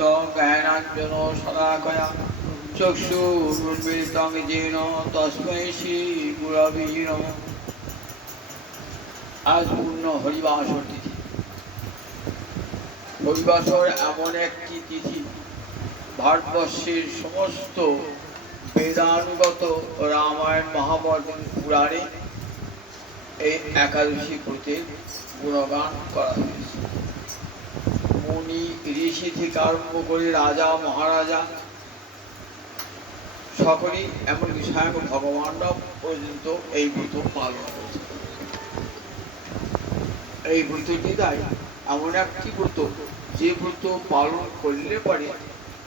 জ্ঞানাঞ্জন শলাকয়া চক্ষুর্মিলিतं येन তস্मै শ্রী গুরবে নমঃ। আজ পূর্ণ হরিবাসর তিথি। হরিবাসর এমন একটি তিথি, ভারতবর্ষের সমস্ত বেদানুগত রামায়ণ মহাভারত পুরাণে এই একাদশী ব্রতের গুণগান করা হয়েছে। মুনি ঋষি থেকে আরম্ভ করে রাজা মহারাজা সকলেই, এমনকি স্বয়ং ভগবানরাও পর্যন্ত এই ব্রত পালন করেছে। এই ব্রতটি তাই এমন একটি ব্রত, যে ব্রত পালন করলে পরে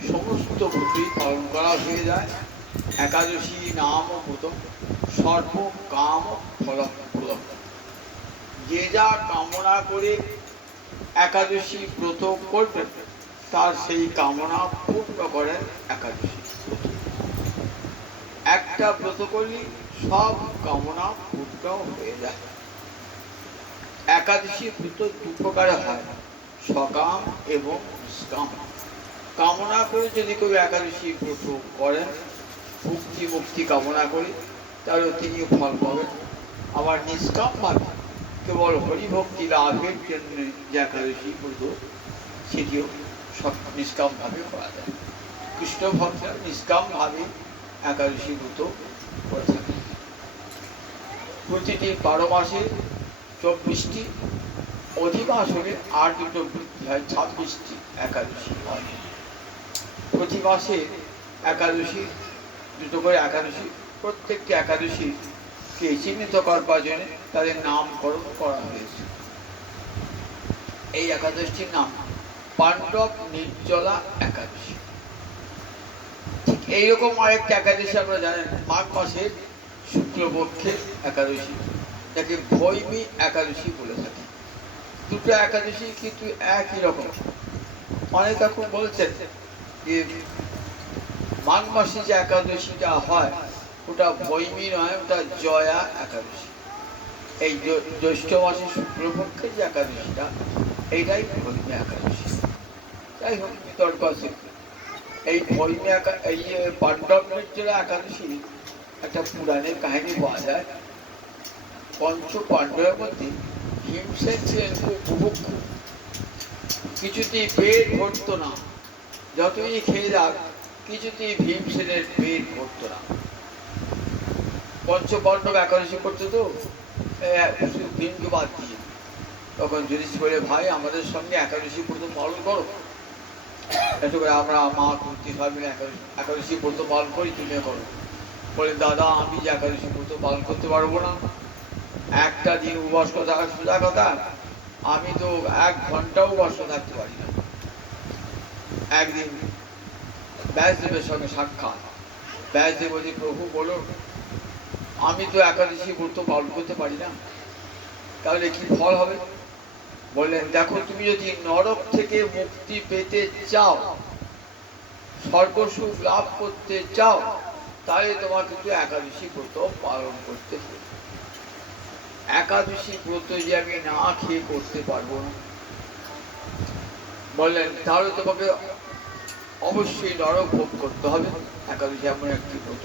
সমস্ত ব্রতই পালন করা হয়ে যায়। একাদশী নাম ব্রত সর্ব কাম ফলপ্রদ। যে যা কামনা করে একাদশী ব্রত করবেন, তার সেই কামনা পূর্ণ করেন একাদশী ব্রত। একটা ব্রত করলে সব কামনা পূর্ণ হয়ে যায়। একাদশী ব্রত দু প্রকারে হয়, সকাম এবং নিষ্কাম। কামনা করে যদি কেউ একাদশী ব্রত করেন, মুক্তি কামনা করে, তাহলে তিনি ফল পাবেন। আবার নিষ্কাম ভাবে কেবল হরিভক্তি লাভের জন্য যে একাদশী ব্রত, সেটিও সব নিষ্কাম ভাবে করা যায়। কৃষ্ণ ভক্তরা নিষ্কাম ভাবে একাদশী ব্রত করে থাকে। প্রতিটি 12 মাসে 24টি, অধিমাস হলে আর দুটো বৃদ্ধি হয়, 26টি একাদশী হয়। প্রতি মাসে একাদশী, দুটো করে একাদশী, প্রত্যেকটি একাদশীকে চিহ্নিত করবার জন্য তাদের নামকরণ করা হয়েছে। এই একাদশীর নাম পাণ্ডব নির্জলা একাদশী। ঠিক এইরকম আরেকটা একাদশী আমরা জানেন, মাঘ মাসের শুক্লপক্ষের একাদশী, যাকে ভৈমী একাদশী বলে থাকি। দুটো একাদশী কিন্তু একই রকম। অনেক এখন বলছেন যে মাঘ মাসে যে একাদশীটা হয় ওটা ভৈমী নয়, ওটা জয়া একাদশী। এই জ্যৈষ্ঠ মাসে শুক্লপক্ষের যে একাদশীটা, এইটাই ভৈমী একাদশী। যাই হোক, বিতর্ক আছে। এই ভৈমী এই পাণ্ডব নির্জলা একাদশী একটা পুরাণের কাহিনী পাওয়া যায়। পঞ্চ পাণ্ডবের মধ্যে ভীমসেন ছিলেন খুব বুভুক্ষু, কিছুতেই পেট ভরত না। যতই খেয়ে যাক, কিছুতেই ভীমসেনের পেট ভরত না। পঞ্চ পাণ্ডব একাদশী করতে তো ভীমকে বাদ দিয়ে, তখন যুধিষ্ঠির বলে, ভাই আমাদের সঙ্গে একাদশী ব্রত পালন করো। এত করে আমরা মা কুন্তি সবাই মিলে একাদশী ব্রত পালন করি, তুমিও করো। বলে, দাদা আমি যে একাদশী ব্রত পালন করতে পারবো না, একটা দিন উপবাস করে থাকা সোজা কথা, আমি তো 1 ঘন্টাও উপবাস থাকতে পারি না। একদিন ব্যাসদেবের সঙ্গে সাক্ষাৎ। ব্যাসদেব বলছে, প্রভু বলো, আমি তো একাদশী ব্রত পালন করতে পারি না, তাহলে কি ফল হবে? বললেন, দেখো, তুমি যদি নরক থেকে মুক্তি পেতে চাও, স্বর্গসুখ লাভ করতে চাও, তাহলে তোমার কিন্তু একাদশী ব্রত পালন করতে হবে। একাদশী ব্রত যে আমি না খেয়ে করতে পারবো না, বললেন তাহলে তোমাকে অবশ্যই নরক ভোগ করতে হবে। একাদশী এমন একটি ব্রত।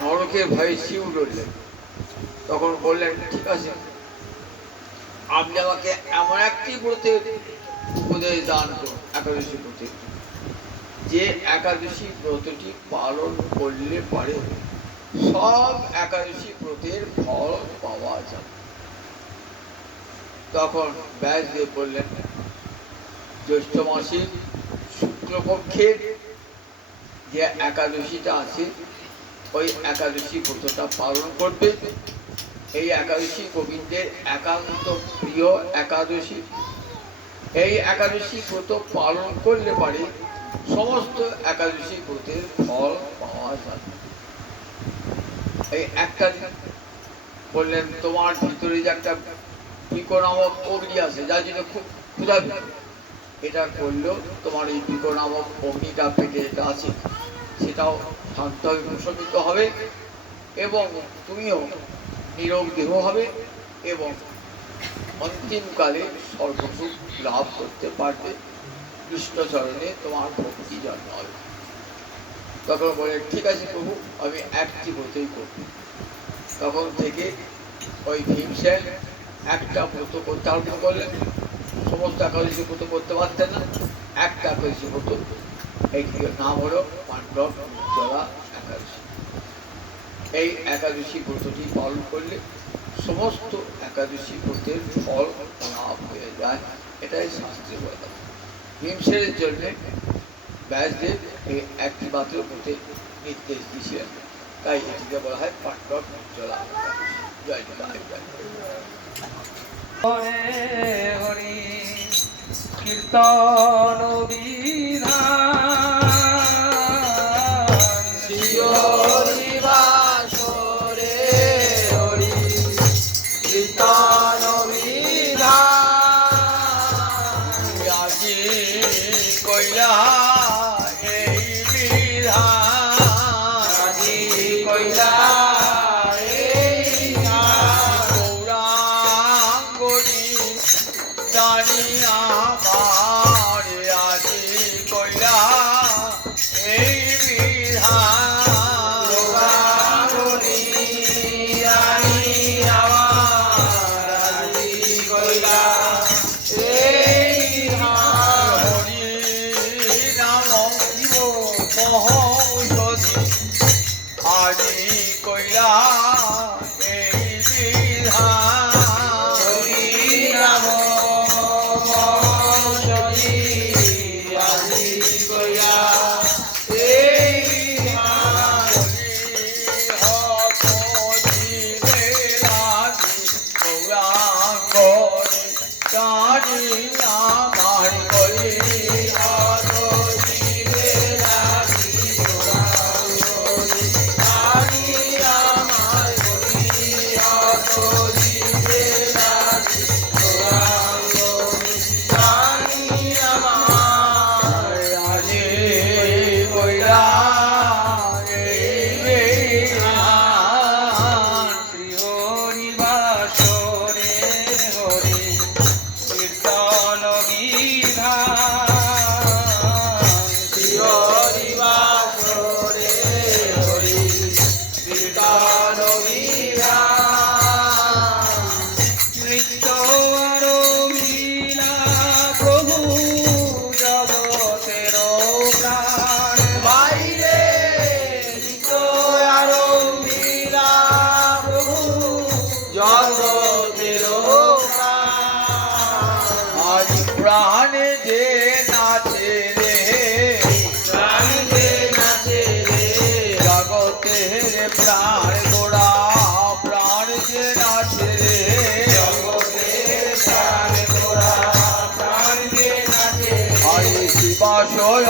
নরকের ভয়ে শিউর রইলেন। তখন বললেন, ঠিক আছে, আপনি আমাকে এমন একটি ব্রতের উপদেশ দান করুন, একাদশী ব্রতে, যে একাদশী ব্রতটি পালন করলে পরে সব একাদশী ব্রতের ফল পাওয়া যাবে। তখন ব্যাসদেব বললেন, জ্যৈষ্ঠ মাসের শুক্লপক্ষের যে একাদশীটা আছে, ওই একাদশী ব্রতটা পালন করবে। এই একাদশী গোবিন্দের একান্ত প্রিয় একাদশী। এই একাদশী ব্রত পালন করলে পরে সমস্ত একাদশী ব্রতের ফল পাওয়া যাবে। এই একটা দিন বললেন, তোমার ভিতরে যে একটা পিকো নামক অগ্নি আছে, যার জন্য খুব ক্ষুধা ভিতরে, এটা করলেও তোমার এই পিকো নামক অগ্নিটা পেটে যেটা আছে, সেটাও শান্তভাবে প্রশমিত হবে, এবং তুমিও নিরোগ দেহ হবে, এবং অন্তিমকালে সর্বসুখ লাভ করতে পারবে। কৃষ্ণচরণে তোমার ভক্তি জন্ম হবে। তখন বলে ঠিক আছে প্রভু, আমি একটি ব্রতই করব। তখন থেকে ওই ভীমসেন একটা ব্রত করতে আরম্ভ করলেন। সমস্ত একাদশী ব্রত করতে পারতেন না, একটা একাদশী ব্রত, এইটির নাম হলো পাণ্ডব নির্জলা একাদশী। এই একাদশী ব্রতটি পালন করলে সমস্ত একাদশী ব্রতের ফল লাভ হয়ে যায়, এটাই শাস্ত্রে বলা। ভীমসেনের জন্য ব্যাসদেব এই একটি মাত্র ব্রতের নির্দেশ দিয়েছিলেন, তাই এটিকে বলা হয় পাণ্ডব নির্জলা একাদশী। জয় জয় জয়। হরে হরি কীর্তন বিধান শিওরি বাসরে হরি কীর্তন বিধান আজি কইলা এই বিধান আজি কইলা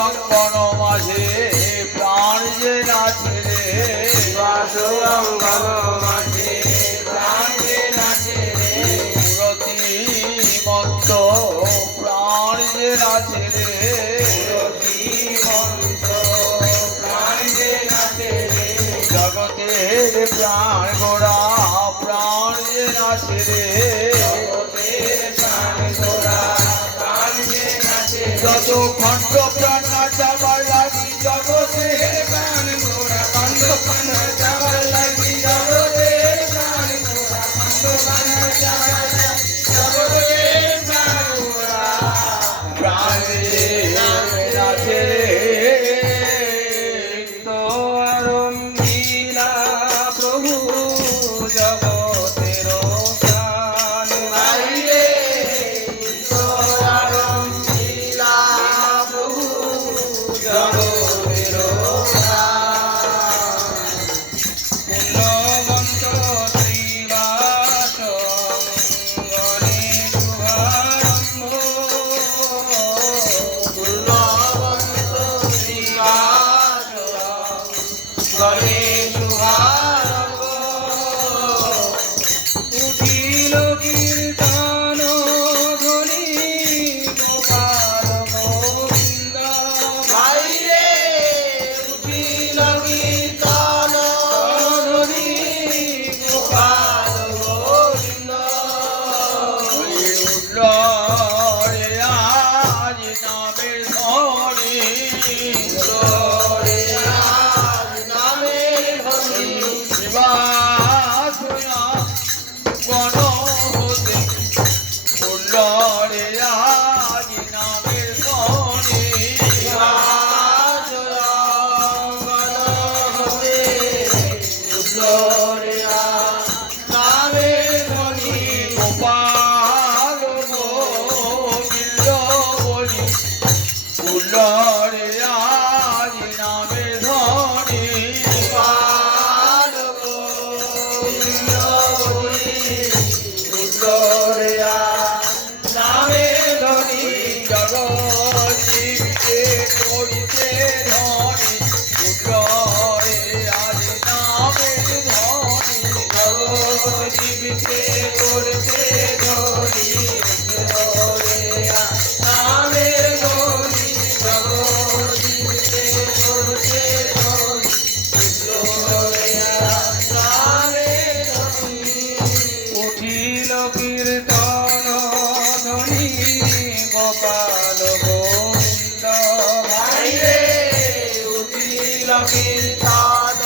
অঙ্গন মাঝে প্রাণ যে নাচে রে, অঙ্গন মাঝে প্রাণ যে নাচে রে, মূরতি মন্ত প্রাণ যে নাচে রে, মূরতি মন্ত প্রাণ যে নাচে রে, জগতের প্রাণ গোড়া প্রাণ যে নাচে রে, জগতের প্রাণ গোড়া প্রাণ যে নাচে, যত খণ্ড প্রাণ নাচাবার লাগি জগতের প্রাণ গোড়া, খণ্ড প্রাণ নাচাবার লাগি জগতের প্রাণ গোড়া, খণ্ড প্রাণ নাচাবার লাগি জগতের প্রাণ গোড়া, প্রাণ যে নাচে রে। তো আরম্ভিলা প্রভু জগতের প্রাণ বাইরে তো আরম্ভিলা প্রভু জগতের প্রাণ, নামের ধ্বনি ফুলরে আজ নামের ধ্বনি বাসনা গণ হতে ফুলরে আজ নামের ধ্বনি ফুলরে আজ নামের ধ্বনি গোপাল গোবিন্দ বলি ফুলরে আজ নামের ধ্বনি গোপাল গোবিন্দ বলি ফুলরে আজ নামের ধ্বনি জগৎজীবকে করিতে ধনী ফুলরে আজ নামের ধ্বনি জীবিতে করতে ধরি ফুলরে আজ নামের ধ্বনি জীবিতে করতে ধরি ফুলরে আজ নামের ধ্বনি উঠিল কীর্তন ধ্বনি গোপাল গোবিন্দ ভাই রে উঠিল কীর্তন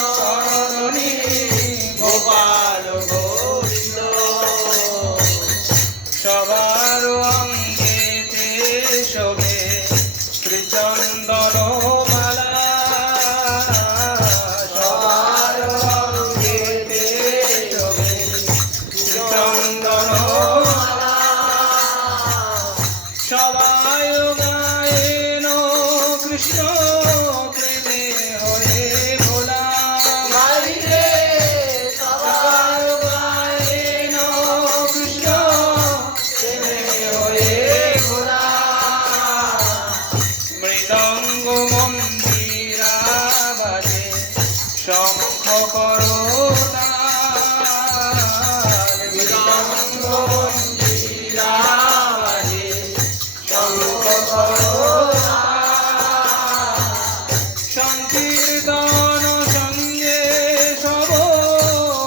ধ্বনি গোপাল গোবিন্দ সবার অঙ্গেতে শোভে শ্রীচন্দন মালা সবার অঙ্গেতে শোভে শ্রীচন্দন মালা সবাই গায়েন কৃষ্ণ প্রেমে হয়ে ভোলা ভাই রে সবাই গায়েন কৃষ্ণ প্রেমে হয়ে ভোলা মৃদঙ্গ মন্দিরা বাজে শঙ্খ করতাল মৃদঙ্গ মন্দিরা বাজে শঙ্খ করতাল সংকীর্তন সঙ্গে সব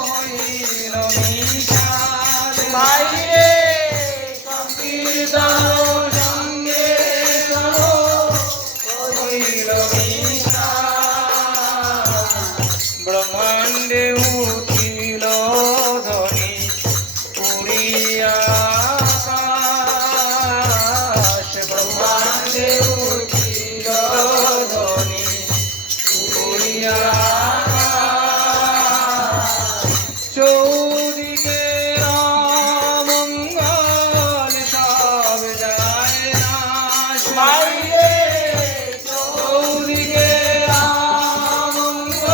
হইল মিশাল ভাই রে সংকীর্তন সঙ্গে সব হইল মিশাল ব্রহ্মাণ্ডে উঠিল ধ্বনি পুরিয়া আকাশ ব্রহ্মাণ্ডে উঠিল ধ্বনি পুরিয়া আকাশ চৌদিকে মঙ্গল সব যায় নাশ ভাই রে চৌদিকে মঙ্গল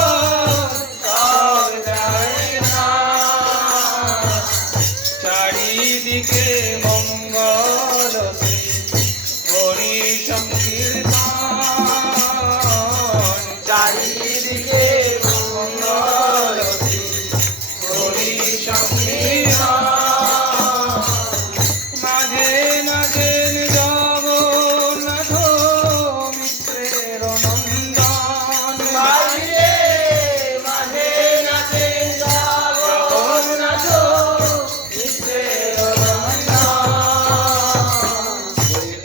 সব যায় নাশ চারিদিকে মঙ্গল হরি সংকীর্তন চারিদিকে মঙ্গল হরি সংকীর্তন মাঝে মাঝে জগন্নাথ মিত্রের নন্দন ভাই রে মাঝে মাঝে জগন্নাথ মিত্রের নন্দন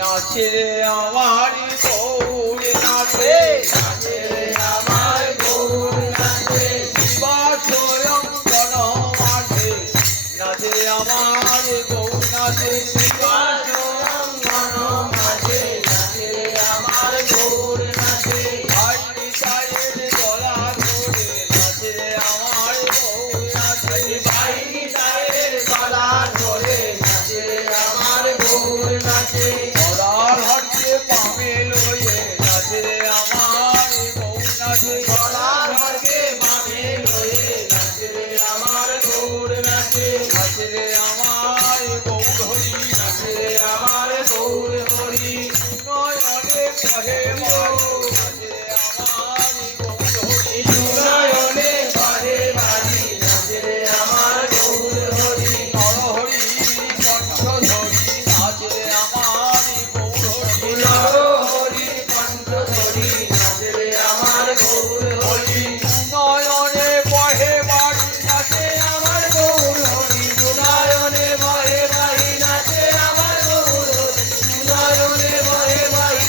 নাচে রে আমার গৌর নাচে নাচে রে আমার গৌর নাচে স্বয়ং গণ মাঝে নাচে আমার গৌর নাচে শিবাশরঙ্গন মাঝে নাচে রে আমার গৌর নাচে ভাই নিতাইয়ের গলা ধরে নাচে রে আমার গৌর নাচে ভাই নিতাইয়ের গলা ধরে নাচে রে আমার গৌর নাচে গলার হাতে পামে লয়ে নাচে রে আমার গৌর নাচে গলার হাতে বাঁধে লয়ে নাচে রে আমার গৌর নাচে নাচে রে আমার গৌর হরি নাচে রে আমার গৌর হরি নয়নে কহে মাগো নাচে রে আমার গৌর হরি নয়নে বাহে বাড়ি নাচে রে আমার গৌর হরি নরহরি কণ্ঠ ধরি নাচে রে আমার গৌর হরি হরি কণ্ঠ ধরি নাচে রে আমার গৌর হরি নয়নে কহে বাড়ি নাচে আমার গৌর হরি নয়নে বহে বাহি নাচে আমার গৌর হরি নয়নে বহে বাহি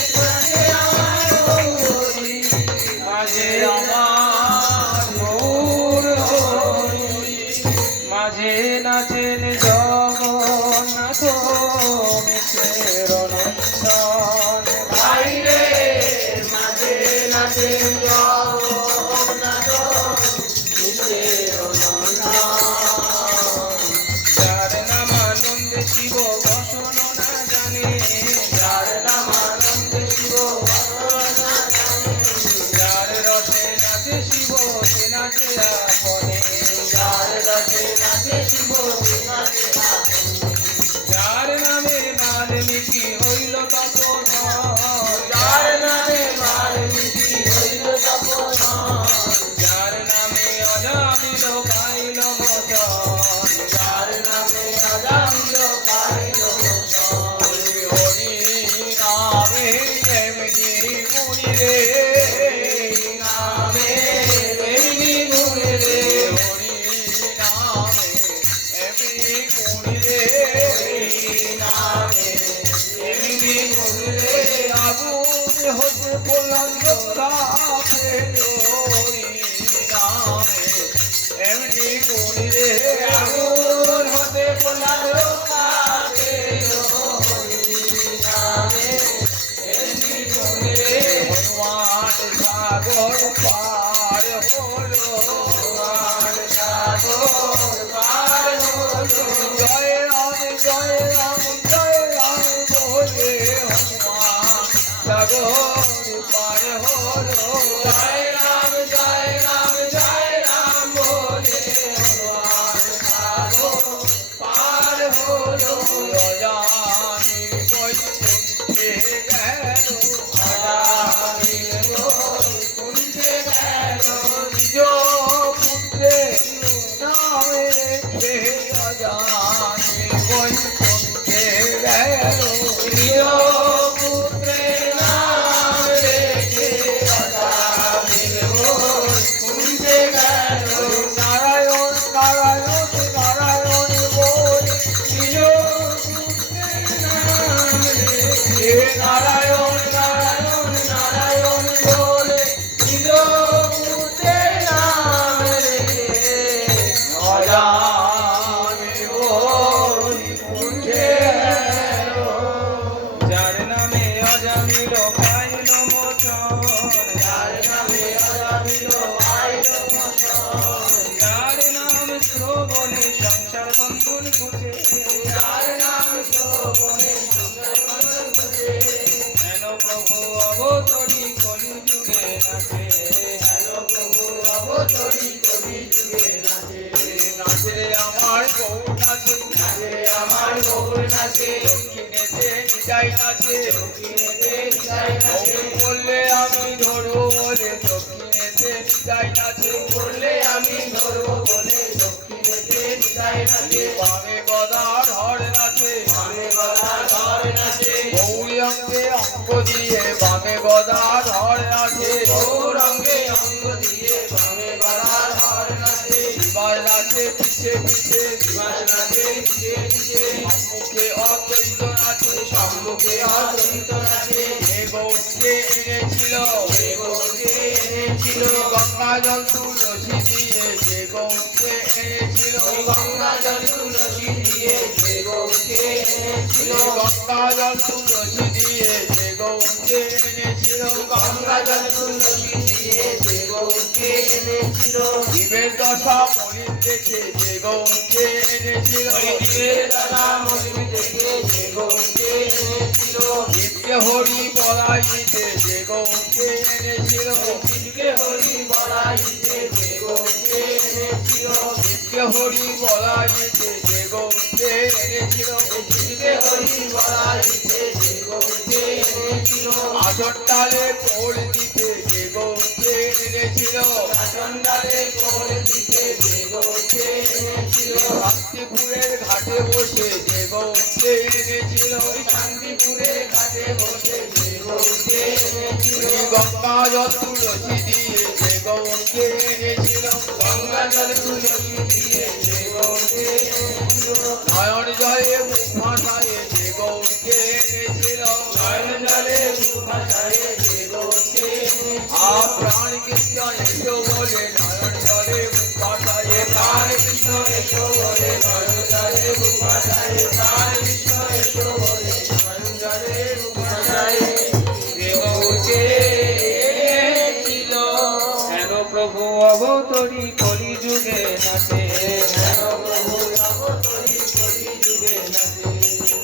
যার নাম আনন্দে শিব বসন না জানে, যার রসে নাচে শিব সে নাচে আপনে, যার নামে বাল্মীকি হইল তপন, যার নামে অজামিল পাইল মোচন, হরি নামে এমনি মুনি রে, নামে এমনি গুণে রে, হরি নামে এমনি গুণে রে, নামে এমনি গুণে রে, আগুন হতে বললাম যোদ্ধা পেলো, হরি নামে এমনি গুণে রে, আগুন হতে বললাম যোদ্ধা পেলো, হরি নামে এমনি গুণে রে, হনুমান সাগর পার হলো, হনুমান সাগর পার হলো, জয় রাম জয় রাম জয় রাম বলে হনুমান সাগর পার হলো, জয় রাম জয় রাম জয় রাম বলে হনুমান সাগর পার হলো, অজামি বৈকুণ্ঠে গেল, অজামি বৈকুণ্ঠে গেল, নিজ পুত্রে নামে রেখে অজামি বৈকুণ্ঠে গেল, নিজ পুত্রে নাম রেখে অজামি বৈকুণ্ঠে গেল, নারায়ণ নারায়ণ নারায়ণ বলে নিজ পুত্রে নাম রেখে, নারায়ণ নারায়ণ নারায়ণ বলে নিজ পুত্রে নাম রেখে, অজামি বৈকুণ্ঠে গেল, যার নামে অজামিল পাইল মোচন, যার নামে অজামিল পাইল মোচন, যার নাম শ্রবণে সংসার বন্ধন ঘুচে, যার নাম শ্রবণে সংসার বন্ধন ঘুচে, হেন প্রভু অবতরী কলিযুগে নাচে, হেন প্রভু অবতরী কলিযুগে নাচে, নাচে আমার গৌর নাচে, নাচে আমার গৌর নাচে, দক্ষিণেতে নিতাই নাচে, দক্ষিণেতে নিতাই নাচে, বললে আমি ধরবো বলে দক্ষিণেতে নিতাই নাচে, বললে আমি ধরবো বলে দক্ষিণেতে নিতাই নাচে, বামে গদার ধর নাচে, বামে গদার ধর নাচে, গৌরী অঙ্গে অঙ্গ দিয়ে বামে গদার ধর নাচে, গৌরঙ্গে অঙ্গ দিয়ে বামে গদার ধর নাচে, শিবাস নাচে পিছে পিছে, শিবাস নাচে পিছে পিছে, সম্মুখে অদ্বৈত নাচে, সম্মুখে অদ্বৈত নাচে, হে গৌরকে এনেছিল, হে গৌরকে এনেছিল, গঙ্গা জল তুলসী দিয়ে, যে গৌরকে এনেছিল, গঙ্গা জল তুলসী দিয়ে, যে গৌরকে এনেছিল, গঙ্গা জল তুলসী দিয়ে, যে গৌরকে এনেছিল, গঙ্গা জল তুলসী দিয়ে, যে গৌরকে এনেছিল, জীবের দশা মলিন দেখে, যে গৌরকে এনেছিল, জীবের দশা মলিন দেখে, যে গৌরকে এনেছিল, জীবকে হরি বলাইতে, যে গৌরকে এনেছিল, জীবকে হরি বলাইতে, যে গৌরকে এনেছিল, জীবকে হরি বলাইতে, যে গৌরকে এনেছিল, জীবকে হরি বলাইতে, যে গৌরকে এনেছিল, আসন ডালে কোল দিতে, যে গৌরকে এনেছিল, আসন ডালে কোল দিতে, যে গৌরকে এনেছিল, শান্তিপুরের ঘাটে বসে, যে গৌরকে এনেছিল, শান্তিপুরের ঘাটে বসে, যে গৌরকে এনেছিল, গঙ্গা জল তুলসী দিয়ে, যে গৌরকে এনেছিল, গঙ্গা জল তুলসী দিয়ে, যে গৌরকে এনেছিল, নয়ন জলে মুখ ভাসায়, যে গৌরকে এনেছিল, নয়ন জলে মুখ ভাসায়, যে গৌরকে এনেছিল, প্রাণ কৃষ্ণ এসো বলে নয়ন জলে মুখ ভাসায়, প্রাণ কৃষ্ণ এসো বলে নয়ন জলে মুখ ভাসায়, প্রাণ কৃষ্ণ এসো বলে নয়ন জলে মুখ ভাসায়, যে গৌরকে এনেছিল, অবতরী কলি যুগে নাচে কেন প্রভু অবতরী কলিযুগে নাচে?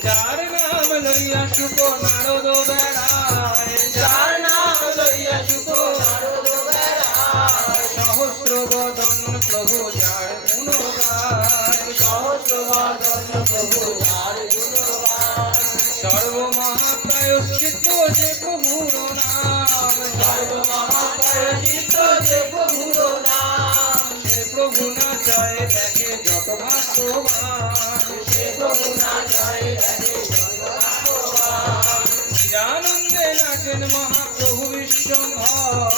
যার নাম লইয়া সুখ নারদ বেড়ায় যার নাম লইয়া সুখ নারদ বেড়ায়, সহস্র বদন প্রভু যার গুণ গায় সহস্রবদন প্রভু যার গুণগান। সর্বমহাপ্রায়শ্চিত্ত যে প্রভুর নাম সর্বমহাপ্রায়শ্চিত্ত যে প্রভুর নাম, সে প্রভু না চায় দেখে যত ভাগ্যবান সে প্রভু না জয় দেখে যত ভাগ্যবান। নিরানন্দে নাচেন মহাপ্রভু বিশ্বম্ভর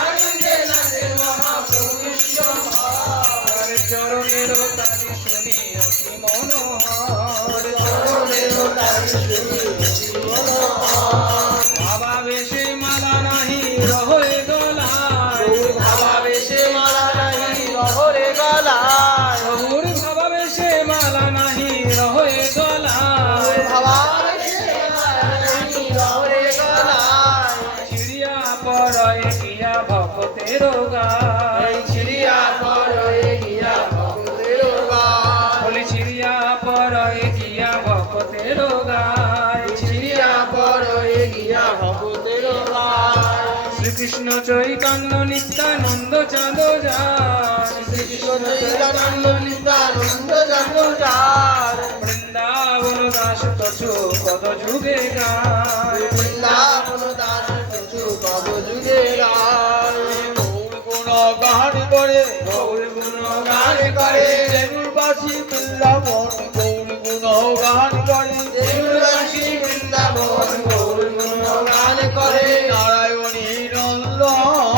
আনন্দে নাচে মহাপ্রভু বিশ্বম্ভর, তার চরণের তালি শুনি অতি মনোহর চরণের তালি শুনি অতি মনোহর। ভাবাবেশে মালা নাহি রহে গলায় ভাবাবেশে মালা নাহি রহরে গলায়, প্রভুর ভাবাবেশে মালা নাহি রহে গলায় ভাবাবেশে মালা নাহি রহরে গলায়, চিড়িয়া পরয় গিয়া ভক্তের গায় চিড়িয়া পরয়ে গিয়া ভক্তের গায়, বলি চিড়িয়া পরয় গিয়া ভক্তের গায় চিড়িয়া পরয়ে গিয়া ভক্তের গায়। শ্রীকৃষ্ণ চৈতন্য নিত্যানন্দ চাঁদ যান শ্রীকৃষ্ণ চৈতন্য নিত্যানন্দ জন্মজার, বৃন্দাবন দাস তছু কত যুগে গান বৃন্দাবন দাস কিছু কব যুগে রায়। গৌর গুণ গান করে গৌর গুণ গান করে রেণুবাসী বৃন্দাবন গৌর গুণ গান করে দেববাসী বৃন্দাবন গৌর গুণ গান করে, নারায়ণী নন্দ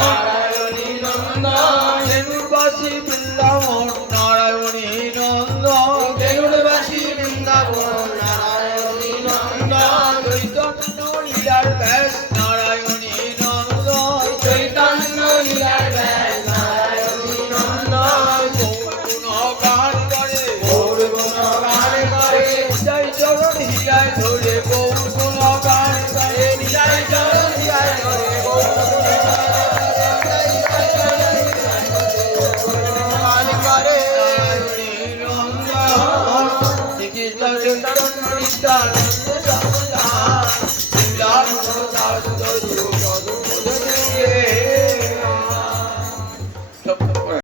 নারায়ণী নন্দন রেণুবাসী বৃন্দাবন নারায়ণী নন্দ দেববাসী বৃন্দাবন নারায়ণী নন্দন, চৈতন্য লীলার ব্যাস নারায়ণী নন্দ চৈতন্য লীলার ব্যাস নারায়ণী নন্দন, গৌর গুণ গান করে গৌর গুণ গান করে জয় চরণ হিয়ায় ধরে গৌর গুণ গান করে নিতাই চরণ হিয়ায় ধরে গৌর গুণ গান করে। নারায়ণী নন্দ শ্রীকৃষ্ণ চৈতন্য নিত্যানন্দ দাস দাস